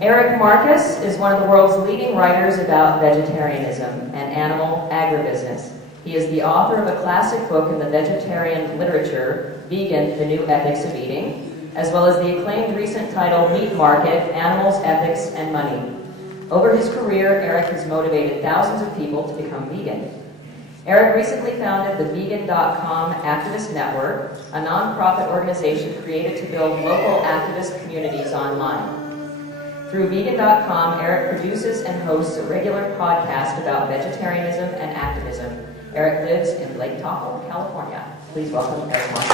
Erik Marcus is one of the world's leading writers about vegetarianism and animal agribusiness. He is the author of a classic book in the vegetarian literature, Vegan, The New Ethics of Eating, as well as the acclaimed recent title, Meat Market, Animals, Ethics, and Money. Over his career, Erik has motivated thousands of people to become vegan. Erik recently founded the Vegan.com Activist Network, a nonprofit organization created to build local activist communities online. Through Vegan.com, Erik produces and hosts a regular podcast about vegetarianism and activism. Erik lives in Lake Tahoe, California. Please welcome Erik Marcus.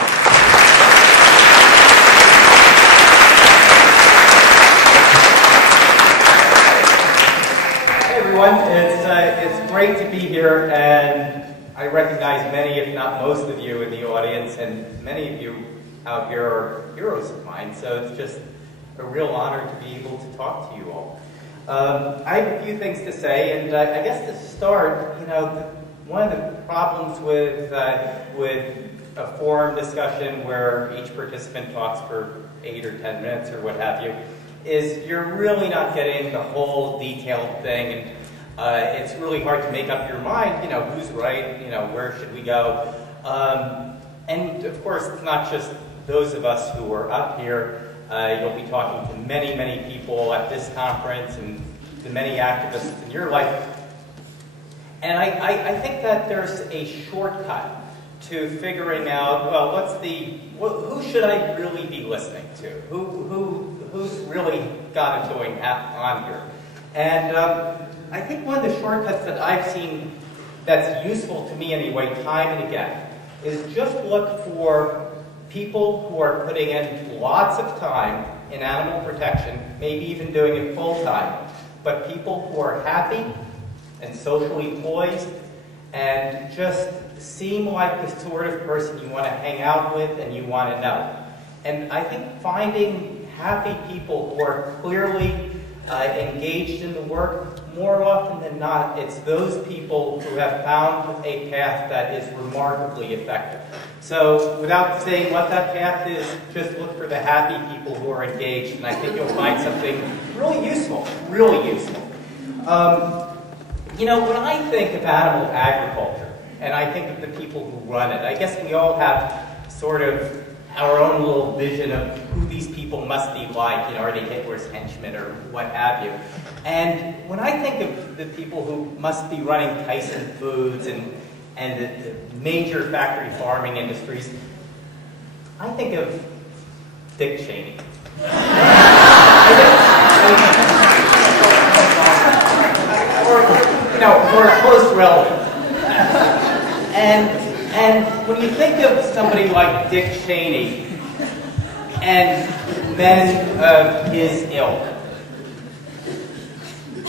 Hey everyone, it's great to be here, and I recognize many, if not most of you in the audience, and many of you out here are heroes of mine, so it's just a real honor to be able to talk to you all. I have a few things to say, and I guess to start, one of the problems with a forum discussion where each participant talks for 8 or 10 minutes or what have you, is you're really not getting the whole detailed thing, and it's really hard to make up your mind, who's right, where should we go. And of course, it's not just those of us who are up here. You'll be talking to many, many people at this conference and to many activists in your life. And I think that there's a shortcut to figuring out, well, who should I really be listening to? Who's really got it going on here? And I think one of the shortcuts that I've seen that's useful to me anyway, time and again, is just look for people who are putting in lots of time in animal protection, maybe even doing it full-time, but people who are happy and socially poised and just seem like the sort of person you want to hang out with and you want to know. And I think finding happy people who are clearly engaged in the work, more often than not, it's those people who have found a path that is remarkably effective. So without saying what that path is, just look for the happy people who are engaged, and I think you'll find something really useful, really useful. When I think of animal agriculture, and I think of the people who run it, I guess we all have sort of our own little vision of who these people must be like, are they Hitler's henchmen or what have you. And when I think of the people who must be running Tyson Foods and the major factory farming industries, I think of Dick Cheney. or a close relative. And when you think of somebody like Dick Cheney and men of his ilk,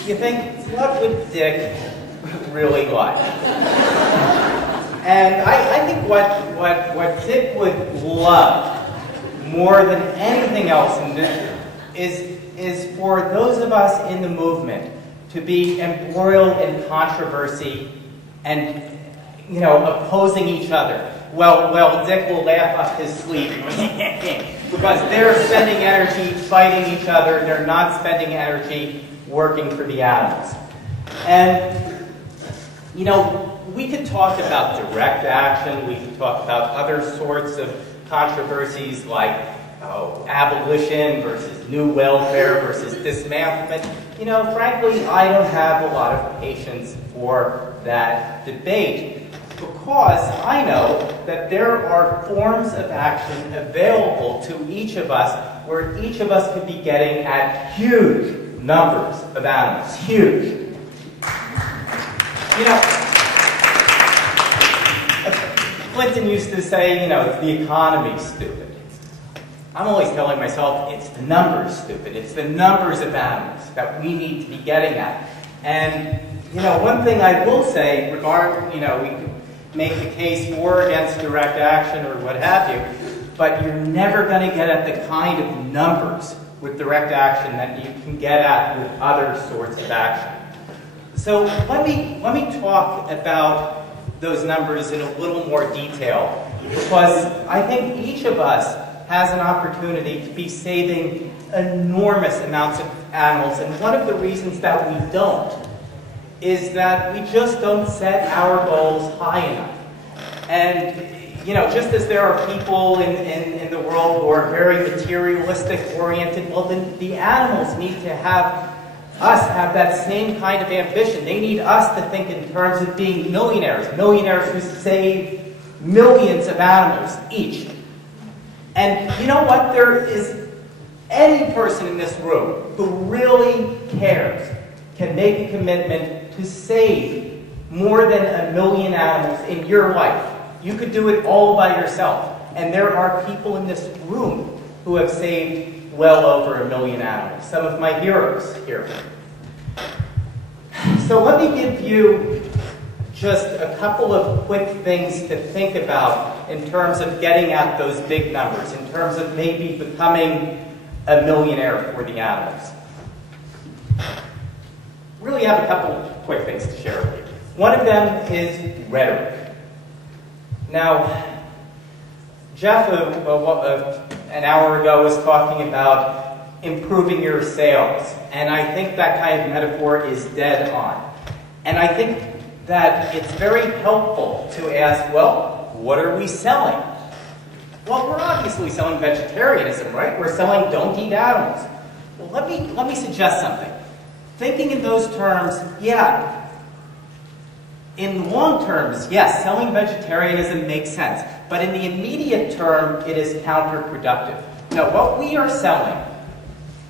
you think, what would Dick really like? And I think what Dick would love more than anything else in this is for those of us in the movement to be embroiled in controversy and opposing each other. Well, Dick will laugh up his sleeve because they're spending energy fighting each other. They're not spending energy working for the animals. And, we could talk about direct action. We could talk about other sorts of controversies like abolition versus new welfare versus dismantlement. Frankly, I don't have a lot of patience for that debate because I know that there are forms of action available to each of us where each of us could be getting at huge numbers of animals. Huge. Clinton used to say, the economy's stupid. I'm always telling myself, it's the numbers stupid. It's the numbers of animals that we need to be getting at. And, one thing I will say, we could make the case for or against direct action or what have you, but you're never going to get at the kind of numbers with direct action that you can get at with other sorts of action. So let me talk about those numbers in a little more detail, because I think each of us has an opportunity to be saving enormous amounts of animals, and one of the reasons that we don't is that we just don't set our goals high enough. And you know, just as there are people in the world who are very materialistic oriented, well, then the animals need to have us have that same kind of ambition. They need us to think in terms of being millionaires who save millions of animals each. And you know what? There is any person in this room who really cares can make a commitment to save more than 1 million animals in your life. You could do it all by yourself. And there are people in this room who have saved well over 1 million animals. Some of my heroes here. So let me give you just a couple of quick things to think about in terms of getting at those big numbers, in terms of maybe becoming a millionaire for the animals. Really have a couple of quick things to share with you. One of them is rhetoric. Now, Jeff, an hour ago, was talking about improving your sales, and I think that kind of metaphor is dead on. And I think that it's very helpful to ask, well, what are we selling? Well, we're obviously selling vegetarianism, right? We're selling don't eat animals. Well, let me suggest something. Thinking in those terms, yeah. In long terms, yes, selling vegetarianism makes sense. But in the immediate term, it is counterproductive. Now, what we are selling,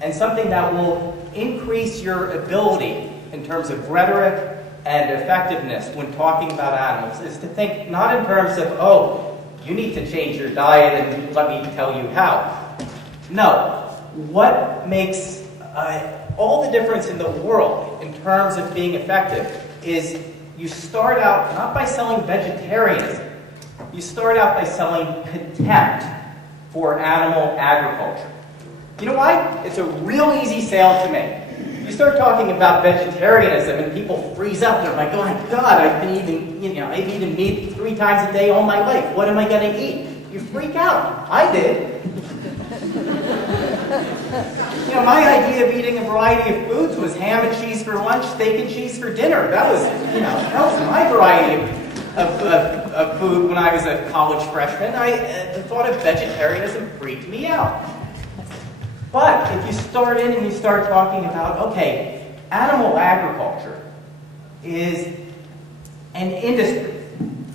and something that will increase your ability in terms of rhetoric and effectiveness when talking about animals, is to think not in terms of, oh, you need to change your diet and let me tell you how. No. What makes all the difference in the world in terms of being effective is you start out not by selling vegetarianism. You start out by selling contempt for animal agriculture. You know why? It's a real easy sale to make. You start talking about vegetarianism and people freeze up. They're like, oh my God, I've eaten meat 3 times a day all my life. What am I going to eat? You freak out. I did. You know, my idea of eating a variety of foods was ham and cheese for lunch, steak and cheese for dinner. That was my variety of food when I was a college freshman. The thought of vegetarianism freaked me out. But if you start in and you start talking about, okay, animal agriculture is an industry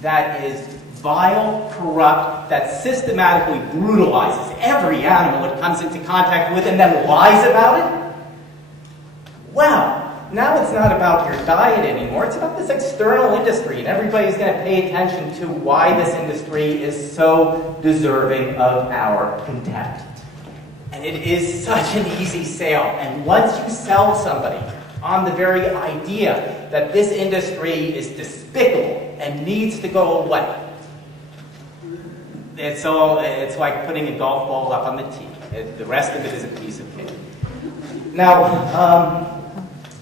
that is vile, corrupt, that systematically brutalizes every animal it comes into contact with and then lies about it? Wow, now it's not about your diet anymore, it's about this external industry, and everybody's going to pay attention to why this industry is so deserving of our contempt. And it is such an easy sale, and once you sell somebody on the very idea that this industry is despicable and needs to go away, it's like putting a golf ball up on the tee. The rest of it is a piece of cake. Now,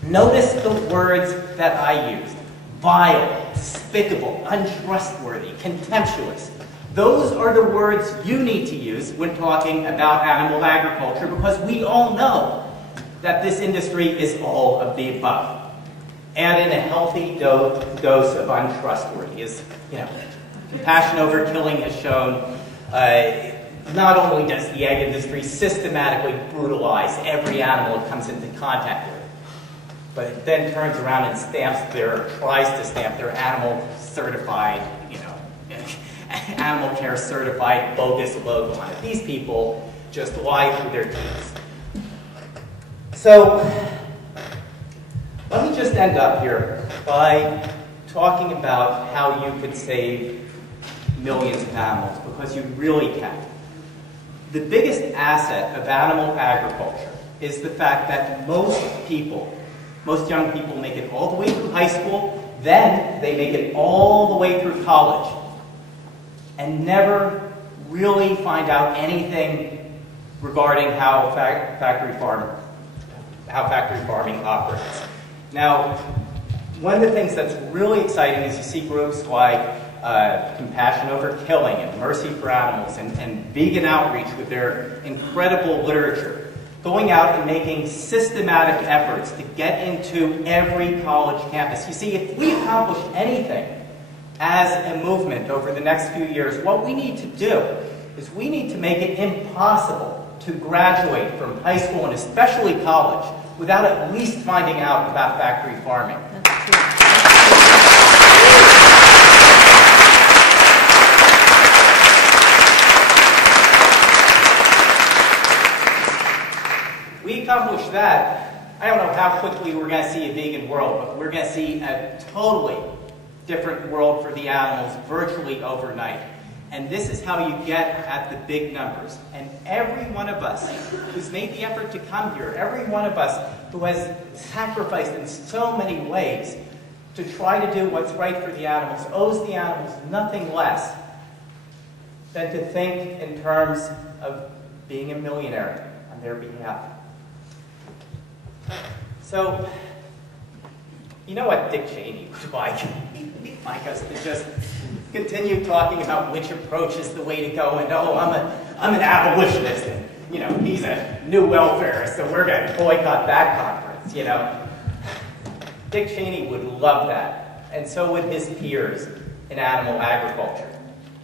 notice the words that I used. Vile, despicable, untrustworthy, contemptuous. Those are the words you need to use when talking about animal agriculture, because we all know that this industry is all of the above. Add in a healthy dose of untrustworthy. Compassion over killing has shown not only does the egg industry systematically brutalize every animal it comes into contact with, but it then turns around and tries to stamp their animal certified, animal care certified bogus logo on it. These people just lie through their teeth. So, let me just end up here by talking about how you could save millions of animals, because you really can. The biggest asset of animal agriculture is the fact that most young people make it all the way through high school, then they make it all the way through college, and never really find out anything regarding how factory farming operates. Now, one of the things that's really exciting is you see groups like Compassion Over Killing and Mercy for Animals and vegan outreach with their incredible literature going out and making systematic efforts to get into every college campus. You see, if we accomplish anything as a movement over the next few years, what we need to do is we need to make it impossible to graduate from high school and especially college without at least finding out about factory farming. We accomplish that, I don't know how quickly we're going to see a vegan world, but we're going to see a totally different world for the animals virtually overnight. And this is how you get at the big numbers. And every one of us who's made the effort to come here, every one of us who has sacrificed in so many ways to try to do what's right for the animals, owes the animals nothing less than to think in terms of being a millionaire on their behalf. So, you know what Dick Cheney would like? He'd like us to just continue talking about which approach is the way to go, and oh, I'm an abolitionist, and you know, he's a new welfarist, so we're going to boycott that conference, you know. Dick Cheney would love that, and so would his peers in animal agriculture.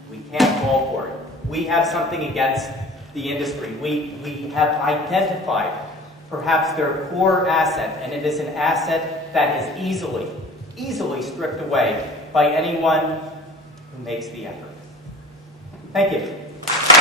We can't fall for it. We have something against the industry. We have identified perhaps their core asset, and it is an asset that is easily stripped away by anyone who makes the effort. Thank you.